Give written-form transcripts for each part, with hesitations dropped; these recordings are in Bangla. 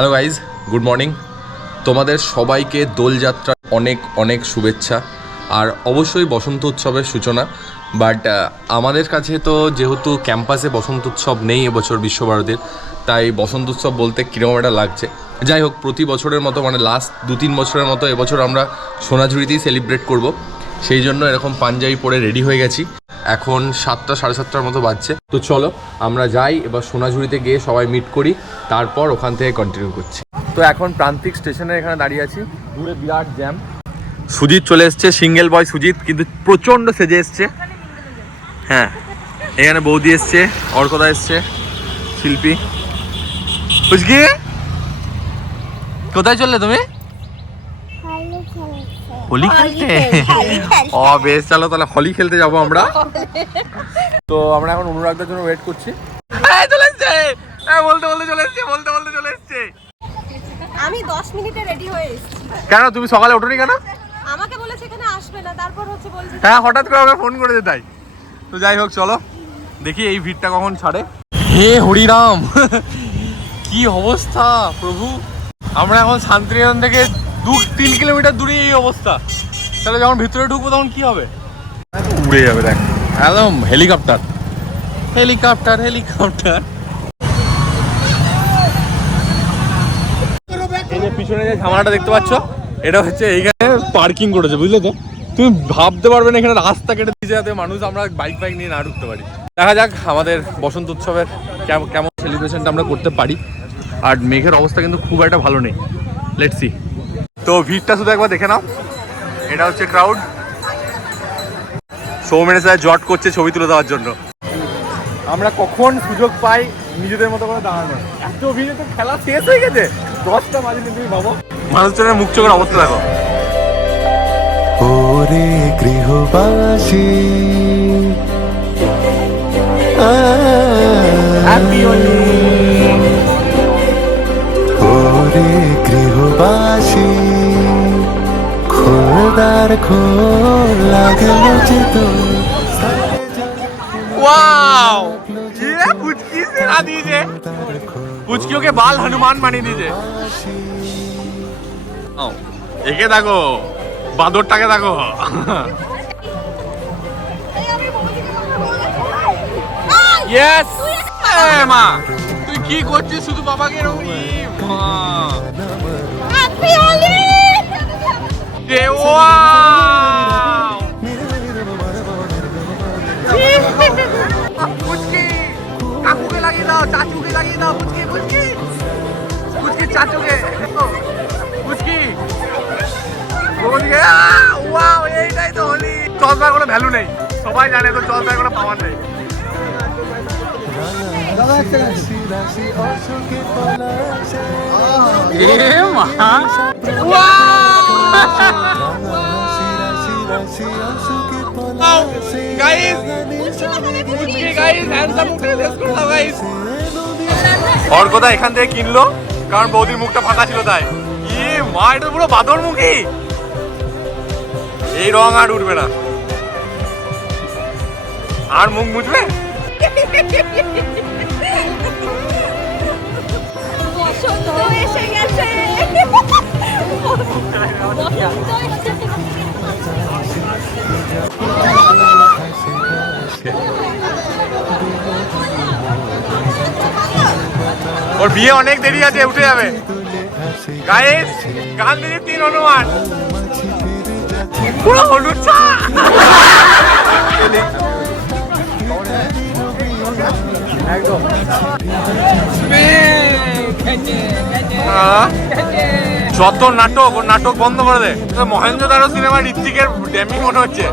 Hello guys, good morning. তোমাদের সবাইকে দোলযাত্রা অনেক অনেক শুভেচ্ছা। আর অবশ্যই বসন্ত উৎসবের সূচনা। বাট আমাদের কাছে তো যেহেতু ক্যাম্পাসে বসন্ত উৎসব নেই এবছর বিশ্বভারতীর, তাই বসন্ত উৎসব বলতে কীরকম একটা লাগছে। যাই হোক, প্রতি বছরের মতো মানে লাস্ট 2-3 বছরের মতো এবছর আমরা সোনাঝুরিতেই সেলিব্রেট করব। সেই জন্য এরকম পাঞ্জাবি পরে রেডি হয়ে গেছি। এখন 7টা সাড়ে 7টার মতো বাজছে। তো চলো আমরা যাই, এবার সোনাঝুরিতে গিয়ে সবাই মিট করি, তারপর ওখান থেকে কন্টিনিউ করছি। তো এখন প্রান্তিক স্টেশনের এখানে দাঁড়িয়ে আছি, দূরে বিরাট জ্যাম। সুজিত চলে এসছে, সিঙ্গেল বয় সুজিত, কিন্তু প্রচণ্ড সেজে এসছে। হ্যাঁ, এখানে বৌদি এসছে, অর্কদা এসছে, শিল্পী। বুঝলি কোথায় চললে তুমি? হোলি খেলতে? ও বেশ, চলো তাহলে হোলি খেলতে যাবো আমরা। তো আমরা এখন অনুরাগদার জন্য ওয়েট করছি। চলে এসছে, বলতে বলতে চলে এসছে, বলতে বলতে চলে এসছে। আমি 10 মিনিটে রেডি হয়ে এসেছি। কেন তুমি সকালে ওঠোনি কেন? আমাকে বলেছে এখানে আসবে না, তারপর হচ্ছে বলছে হ্যাঁ, হঠাৎ করে আমাকে ফোন করেছে তাই। তো যাই হোক, চলো দেখি এই ভিড়টা কখন ছাড়ে। হে হরিরাম, কি অবস্থা প্রভু। আমরা এখন শান্তিনিকেতন থেকে 2-3 কিলোমিটার দূরে এই অবস্থা। তাহলে যখন ভিতরে ঢুকবো তখন কি হবে? উড়ে যাবে দেখ, একদম হেলিকপ্টার হেলিকপ্টার হেলিকপ্টার। এই যে পিছনে যে ঝামেলাটা দেখতে পাচ্ছ, এটা হচ্ছে এইখানে পার্কিং করেছে, বুঝলে তো? তুমি ভাবতে পারবে না এখানে রাস্তা কেটে দিয়েছে যাতে মানুষ আমরা বাইক নিয়ে না ঢুকতে পারি। দেখা যাক আমাদের বসন্ত উৎসবের কেমন সেলিব্রেশনটা আমরা করতে পারি। আর মেঘের অবস্থা কিন্তু খুব একটা ভালো নেই, লেটস সি। তো ভিড়টা শুধু একবার দেখে নাও, এটা হচ্ছে ক্রাউড। সৌমেনের সাথে জট করছে ছবি তুলে দেওয়ার জন্য। আমরা কখন সুযোগ পাই নিজেদের মতো করে দাঁড়ানো। এত ভিড়ে তো খেলা শেষ হয়ে গেছে, 10টা বাজে। তুমি ভাবো মানুষজনের মুখ চোখের অবস্থা দেখো। ওরে গৃহবাসী, হ্যাপি হোলি। ওরে গৃহবাসী, খোলদার খোল লাগলো যে তোর। ওয়াও, ये पुचकी से ना दीजिए, पुचकियों के बाल हनुमान बनी दीजिए। একে দেখো, বাঁদরটাকে দেখো। ইয়েস মা, তুই কি করছিস শুধু বাবাকে এরকম? মা হ্যাপি হোলি। পুচকি কাকুকে লাগিয়ে দাও, চাচুকে লাগিয়ে দাও। পুচকি পুচকি পুচকি চাচুকে, পুচকি ওয়াও, এইটাই তো হোলি। চশমার কোনো ভ্যালু নেই, সবাই জানে তো চশমার কোনো পাওয়ার নেই। অর্কদা এখান থেকে কিনলো কারণ বৌদির মুখটা ফাঁকা ছিল তাই। কি মা, এটা পুরো বাদর মুখী। এই রং আর উঠবে না, আর মুখ মুছবে। বসন্ত এসে গেছে। ওর বিয়ে অনেক দেরি আছে, উঠে যাবে। গাইস, গান দিদি 3 হনুমান, পুরো হলুদ চা। একদম যত নাটক, ওর নাটক বন্ধ করে দে। মহেন্দ্রদারো সিনেমা ঋত্বিকের ড্যামি মনে হচ্ছে।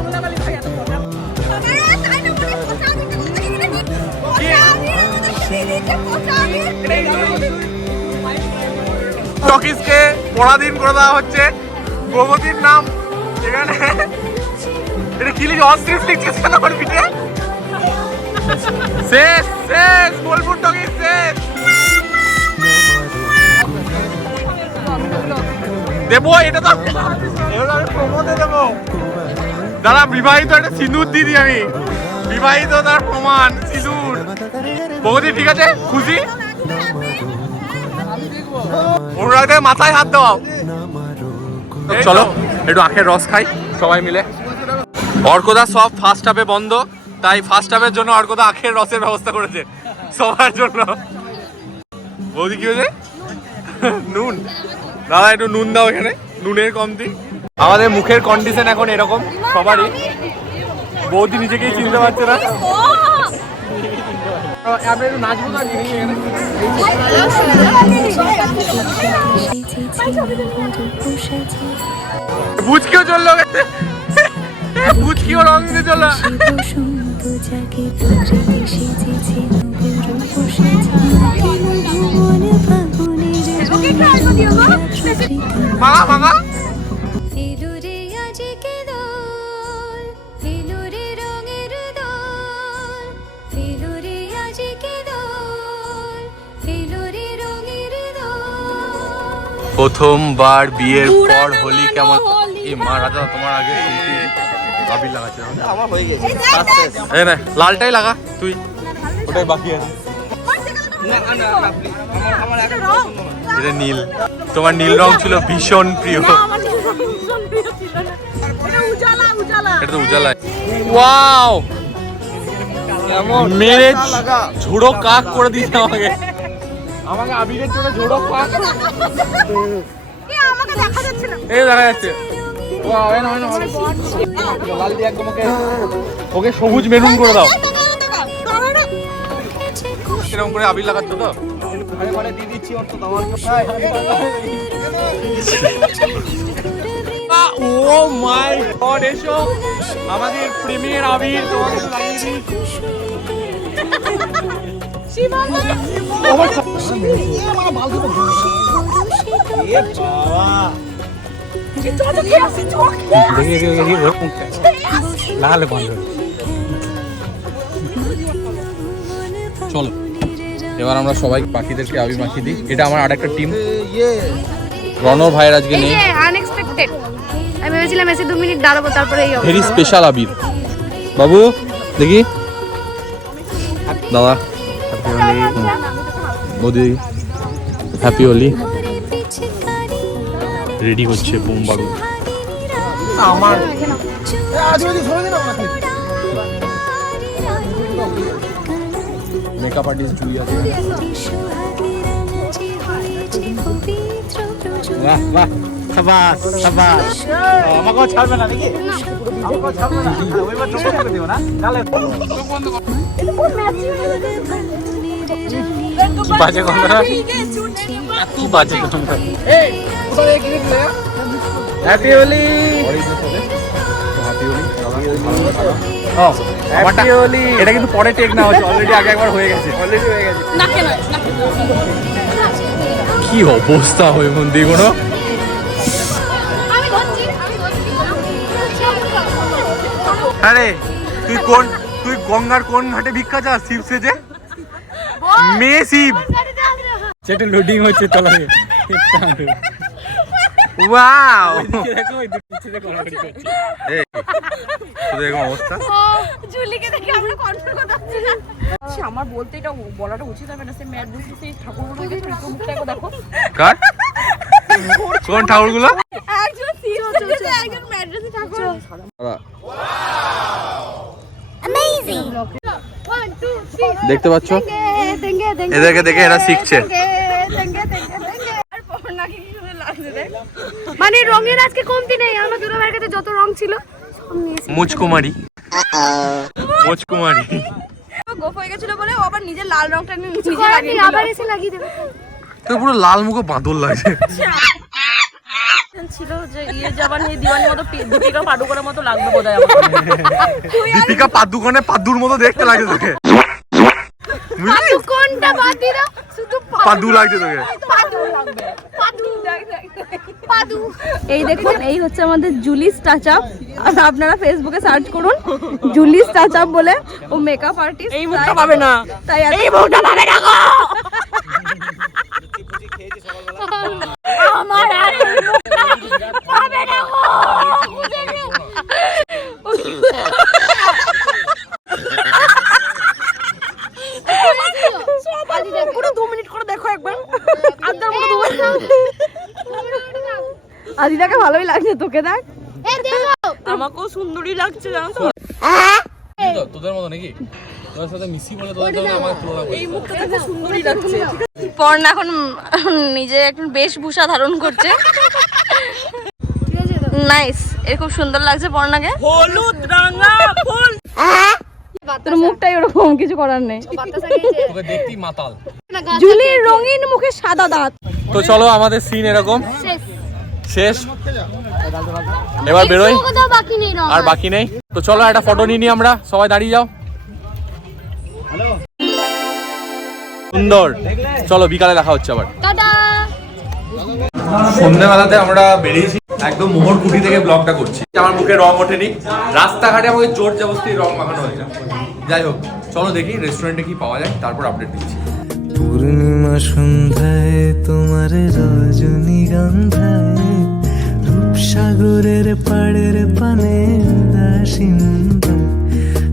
টকিসকে পরাধীন করে দেওয়া হচ্ছে। গোমতীর নাম এখানে, এটা কি লিখে অস্ত্রিস লিখছিস কেন ওর পিঠে? শেষ শেষ, বোলপুর টকিস শেষ। দেবো এটা তো, আমি প্রমোদে দেবো। দাদা বিবাহিত একটা সিঁদুর দিদি, আমি বিবাহিত, তার প্রমাণ সিঁদুর। বৌদি ঠিক আছে, খুশি? অনুরাগের মাথায় হাত দাও। চলো একটু আখের রস খাই সবাই মিলে। অর্কদা সব ফার্স্ট হাফে বন্ধ, তাই ফার্স্ট হাফের জন্য অর্কদা আখের রসের ব্যবস্থা করেছে সবার জন্য। বৌদি কি হয়েছে? নুন দাদা, একটু নুন দাও এখানে, নুনের কমতি। আমাদের মুখের কন্ডিশন এখন এরকম সবারই। বৌদি নিজেকেই চিনতে পারছে না। আমরা একটু নাচবো না বুঝকিও চললো, বুঝকিও রং দিতে চললো। মামা মামা প্রথমবার বিয়ের পর হোলি কেমন? এই মা রাজা তোমার আগে আবির লাগাচ্ছে আমার হয়ে গেছে। এই না লালটাই লাগা তুই, ওটাই বাকি আছে। এটা নীল, তোমার নীল রং ছিল ভীষণ প্রিয়। এটা তো উজালা। ওয়াও, মেরে ঝুড়ো কাক করে দিয়েছে আমাকে। আমাকে আবিরের চোটে ঝোড়ো কাক। আমাকে দেখা যাচ্ছে না। এই দেখা যাচ্ছে। ওয়াও, এই না লাল দিয়ে একদম ওকে সবুজ মেরুন করে দাও। এরকম করে আবির লাগাচ্ছ তো? ও মাই গড, এসো আমাদের প্রেমের আবির তোমাকে লাগিয়ে দিই। চলো এবার আমরা সবাই বাকিদেরকে আবির মাখিয়ে দিই। এটা আমার আরেকটা টিম, রণর ভাইয়ের আজকে নেই। আনএক্সপেক্টেড, আমি ভেবেছিলাম এসে 2 মিনিট দাঁড়াবো তারপরে এই ভেরি স্পেশাল আবির। বাবু দেখি দাদা, happy Holi. Modi happy Holi. Ready হচ্ছে বোম বারুদ। আমার মেকআপ আর্টিস্ট জুই আছে। বাহ বাহ, শাবাশ শাবাশ। আমাকেও ছাড়বে না নাকি? আমাকেও ছাড়বে না, ওইবার চোখ করে দিও না গালে। চোখ বন্ধ কর। কি বাজে গন্ধ, কি বাজে গন্ধ। এই কোথায় গিয়ে দিলে? হ্যাপি হোলি। হ্যাপি হোলি। ও হ্যাপি হোলি। এটা কিন্তু পরে টেক না হচ্ছে, অলরেডি আগে একবার হয়ে গেছে। অলরেডি হয়ে গেছে। না কেন কি অবস্থা হয়ে মন্দির কোনো। আরে তুই গঙ্গার কোন ঘাটে ভিক্ষা চাস? শিব সেজে মেয়ে শিব। সেটা লোডিং হচ্ছে তলায়। ওয়াও, দেখো ওই পিছনে কড়াকড়ি করছে। এই তো দেখো অবস্থা। জুলিকে দেখে আমরা কন্ট্রোল করতে পারছি না। আচ্ছা, আমার বলতে এটা বলাটা উচিত হবে না। সে ম্যাট বসে সেই ঠাকুরগুলোকে একটু মুখটা দেখো। কার কোন ঠাকুরগুলো? একজন সিরিয়াসলি একজন ম্যাড্রেসে ঠাকুর। অ্যামেজিং। 1 2 3 দেখতে পাচ্ছ এদেরকে দেখে এরা শিখছে। মানে রঙের আজকে কমতি নেই। আমার দুটো ভাইয়ের কাছে যত রং ছিল সব নিয়েছি। মুচকুমারি মুচকুমারি গোফ হয়ে গেছিল বলে ও আবার নিজের লাল রংটা নিয়ে নিচে লাগিয়ে আবার এসে লাগিয়ে দেবে। তো পুরো লাল মুখে বাঁদর লাগছে। ছিল যে ইয়ে জাবান এই দিওয়ানির মতো দীপিকা পাডুকোনের মতো লাগবে বোধহয় আমার। দীপিকা পাডুকোনে পাদুর মতো দেখতে লাগে তোকে। পাদু কোনটা বাদ দি দাও, শুধু পাদু লাগছে তোকে। পাদু লাগবে, পাদু পাদু। এই দেখুন, এই হচ্ছে আমাদের জুলিস টাচ আপ। আর আপনারা ফেসবুকে সার্চ করুন জুলিস টাচ আপ বলে। ও মেকআপ আর্টিস্ট। এই মুখটা পাবে না, তাই এই মুখটা পাবে না গো। আমার আর পাবে না গো। পুরো 2 মিনিট করে দেখো একবার। আদার মতো 2 মিনিট। আদিদাকে ভালোই লাগছে, তোকে দেখ। আমাকেও সুন্দরী লাগছে জানো তো। তোদের মতো নাকি? তোদের সাথে মিশি বলে তোদের সাথে আমার তুলনা করি। এই মুখটা দেখে সুন্দরী লাগছে। পর্ণা এখন নিজে একটু বেশভূষা ধারণ করছে। নাইস, এর খুব সুন্দর লাগছে পর্ণাকে। হলুদ রাঙা ফুল। তোর মুখটাই ওরকম, কিছু করার নেই। তোকে দেখতেই মাতাল। জুলির রঙিন মুখে সাদা দাঁত। তো চলো, আমাদের সিন এরকম শেষ। এবার বেরোই, আর বাকি নেই। তো চলো একটা ফটো নিয়ে নিই আমরা, সবাই দাঁড়িয়ে যাও। সুন্দর, চলো বিকালে দেখা হচ্ছে আবার। সন্ধ্যেবেলাতে আমরা বেরিয়েছি, একদম মোহরকুটি থেকে ব্লগটা করছি। আমার মুখে রং ওঠেনি, রাস্তাঘাটে আমাকে জোর জবরদস্তি রং মাখানো হয়েছে। যাই হোক, চলো দেখি রেস্টুরেন্টে কি পাওয়া যায়, তারপর আপডেট দিচ্ছি। পূর্ণিমা সন্ধ্যায় তোমার রজনীগন্ধায় রূপসাগরের পাড়ের পানে দাসিন্দা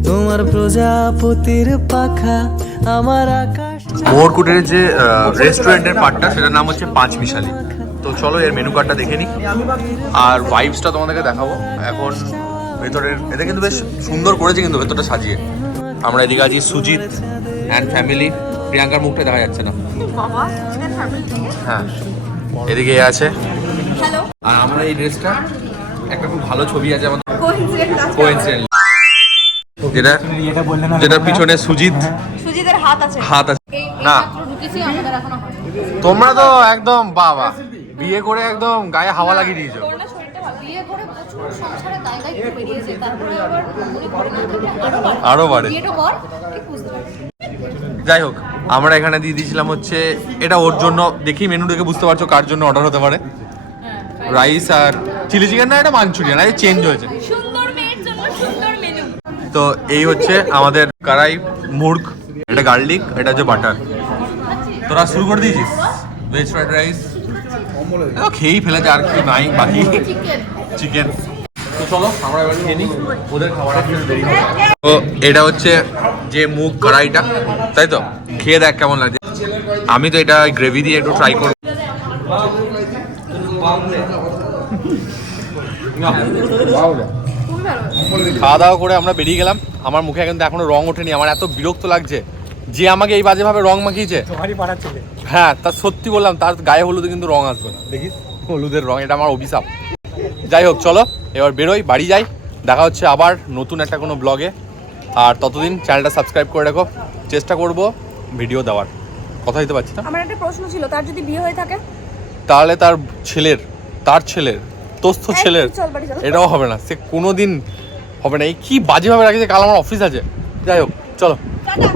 তোমার প্রজাপতির পাখা আমার আকাশ। মোহরকুটের যে রেস্টুরেন্টের পার্টটা, সেটার নাম হচ্ছে পাঁচ মিশালি। তো চলো এর মেনু কার্ডটা দেখে নিই, আর ভাইবসটা তোমাদেরকে দেখাবো। এখন ভেতরের এটা কিন্তু বেশ সুন্দর করেছে, কিন্তু ভেতরটা সাজিয়ে। আমরা এদিকে আছি সুজিত অ্যান্ড ফ্যামিলি। প্রিয়াঙ্কার মুখটা দেখা যাচ্ছে না। হ্যাঁ, এদিকে এ আছে। আর আমরা এই ড্রেসটা, একটা খুব ভালো ছবি আছে আমাদের, কোইন্সিডেন্ট, যেটার পিছনে সুজিতের হাত আছে। হাত আছে না। তোমরা তো একদম বাবা বিয়ে করে একদম গায়ে হাওয়া লাগিয়ে দিয়েছো। আরো বাড়ে। যাই হোক, আমরা এখানে দিয়ে দিয়েছিলাম হচ্ছে, এটা ওর জন্য। দেখি মেনু দেখে বুঝতে পারছো কার জন্য অর্ডার হতে পারে। রাইস আর চিলি চিকেন, না এটা মাঞ্চুরিয়ান, এটা চেঞ্জ হয়েছে। তো এই হচ্ছে আমাদের কড়াই মুর্গ, এটা গার্লিক, এটা হচ্ছে বাটার। তোরা শুরু করে দিয়েছিস ভেজ ফ্রাইড রাইস, খেয়েই ফেলেছে, আর কি নাই বাকি, চিকেন। তো চলো আমরা এবার খেয়ে নিই, ওদের খাবারটা খেতে দেরি হবে। তো এটা হচ্ছে যে মুগ কড়াইটা, তাই তো? খেয়ে দেখ কেমন লাগছে। আমি তো এটা গ্রেভি দিয়ে একটু ট্রাই করবো। খাওয়া দাওয়া করে আমরা বেরিয়ে গেলাম। আমার মুখে কিন্তু এখনো রং ওঠেনি, আমার এত বিরক্ত লাগছে যে আমাকে এই বাজেভাবে রং মাখিয়েছে। হ্যাঁ, তা সত্যি বললাম, তার গায়ে হলুদে কিন্তু রং আসবে না, দেখিস হলুদের রং, এটা আমার অভিশাপ। যাই হোক, চলো এবার বেরোই, বাড়ি যাই। দেখা হচ্ছে আবার নতুন একটা কোনো ব্লগে। আর ততদিন চ্যানেলটা সাবস্ক্রাইব করে রাখো। চেষ্টা করব ভিডিও দেওয়ার, কথা দিতে পারছি না। আমার একটা প্রশ্ন ছিল, তার যদি বিয়ে হয়ে থাকে তাহলে তার ছেলের তোস্ত ছেলের চল বাড়ি চল। এটাও হবে না, সে কোনোদিন হবে না। এই কি বাজেভাবে রাখেছে, কাল আমার অফিস আছে। যাই হোক, চলো। টাটা।